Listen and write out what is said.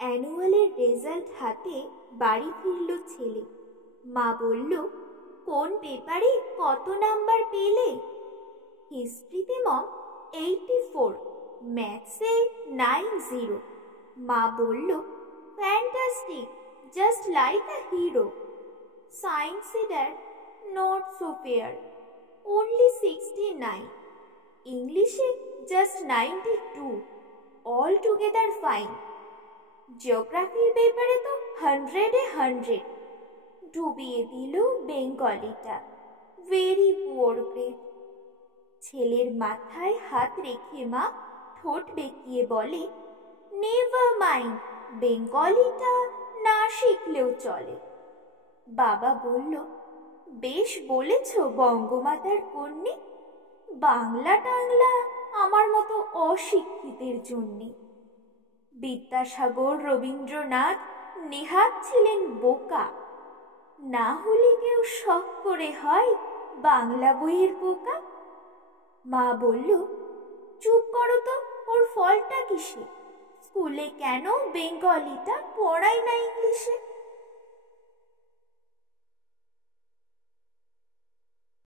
অ্যানুয়ালের result হাতে বাড়ি ফিরল ছেলে। মা বলল, কোন পেপারে কত নাম্বার পেলে? হিস্ট্রিতে মম 84, ম্যাথসে 90। মা বলল, fantastic, just like a hero. সায়েন্সে dad, not so fair, only 69। ইংলিশে জাস্ট 92, অল টুগেদার ফাইন। জিওগ্রাফির পেপারে তো 100-এ 100। ডুবিয়ে দিল বেঙ্গলিটা, ভেরি পুয়ার গ্রেড। ছেলের মাথায় হাত রেখে মা ঠোঁট বেঁকিয়ে বলে, নেভার মাইন্ড, বেঙ্গলিটা না শিখলেও চলে। বাবা বলল, বেশ বলেছ বঙ্গমাতার কন্যে, বাংলা টাংলা আমার মতো অশিক্ষিতের জন্যে। বিদ্যাসাগর, রবীন্দ্রনাথ নেহাত ছিলেন বোকা, না হলে কেউ শখ করে হয় বাংলা বইয়ের পোকা। মা বলল, চুপ করো তো, ওর ফলটা কিসে? স্কুলে কেন বেঙ্গলিটা পড়ায় না ইংলিশে?